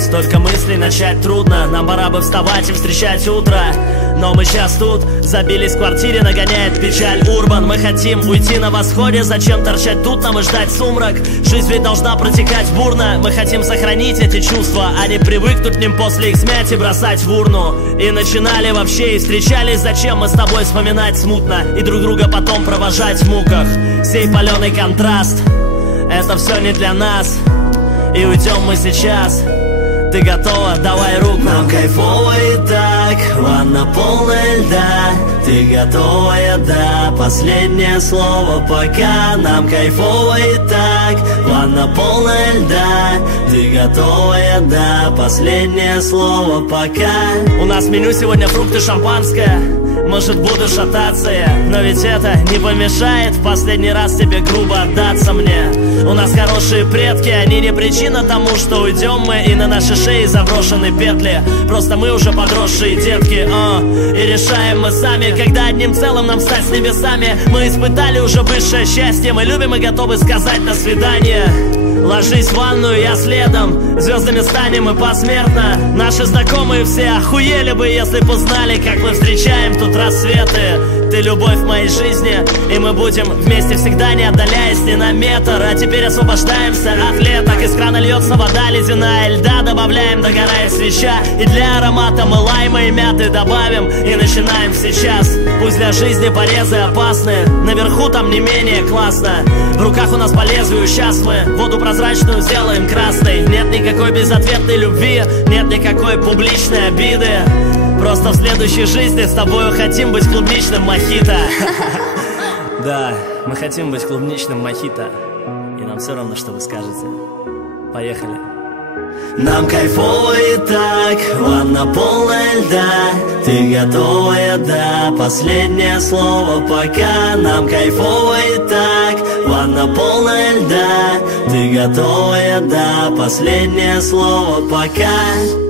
Столько мыслей, начать трудно. Нам пора бы вставать и встречать утро. Но мы сейчас тут, забились в квартире, нагоняет печаль урбан. Мы хотим уйти на восходе, зачем торчать тут нам и ждать сумрак? Жизнь ведь должна протекать бурно. Мы хотим сохранить эти чувства, а не привыкнуть к ним после их смерти бросать в урну. И начинали вообще, и встречались, зачем мы с тобой вспоминать смутно и друг друга потом провожать в муках. Сей паленый контраст, это все не для нас. И уйдем мы сейчас. Ты готова? Давай руку. Нам кайфово и так, ванна полная льда. Ты готова, да, последнее слово пока. Нам кайфово и так, ванна полная льда. Ты готова, да, последнее слово пока. У нас в меню сегодня фрукты, шампанское. Может, буду шататься я, но ведь это не помешает в последний раз тебе грубо отдаться мне. У нас хорошие предки, они не причина тому, что уйдем мы, и на наши шеи заброшены петли. Просто мы уже подросшие детки, и решаем мы сами, когда одним целым нам стать с небесами. Мы испытали уже высшее счастье, мы любим и готовы сказать до свидания. Ложись в ванную, я следом, звездами станем мы посмертно. Наши знакомые все охуели бы, если бы узнали, как мы встречаем тут рассветы. Ты любовь в моей жизни, и мы будем вместе всегда, не отдаляясь ни на метр. А теперь освобождаемся от леток, из крана льется вода ледяная, льда добавляем, догорает свеча. И для аромата мы лайма и мяты добавим, и начинаем сейчас. Пусть для жизни порезы опасны, наверху там не менее классно. В руках у нас по лезвию, сейчас мы воду прозрачную сделаем красной. Нет никакой безответной любви, нет никакой публичной обиды. Просто в следующей жизни с тобою хотим быть клубничным мохито. Да, мы хотим быть клубничным мохито. И нам все равно, что вы скажете. Поехали. Нам кайфово и так, ванна полная льда. Ты готова, да, последнее слово пока. Нам кайфово и так, ванна полная льда. Ты готова, да, последнее слово пока.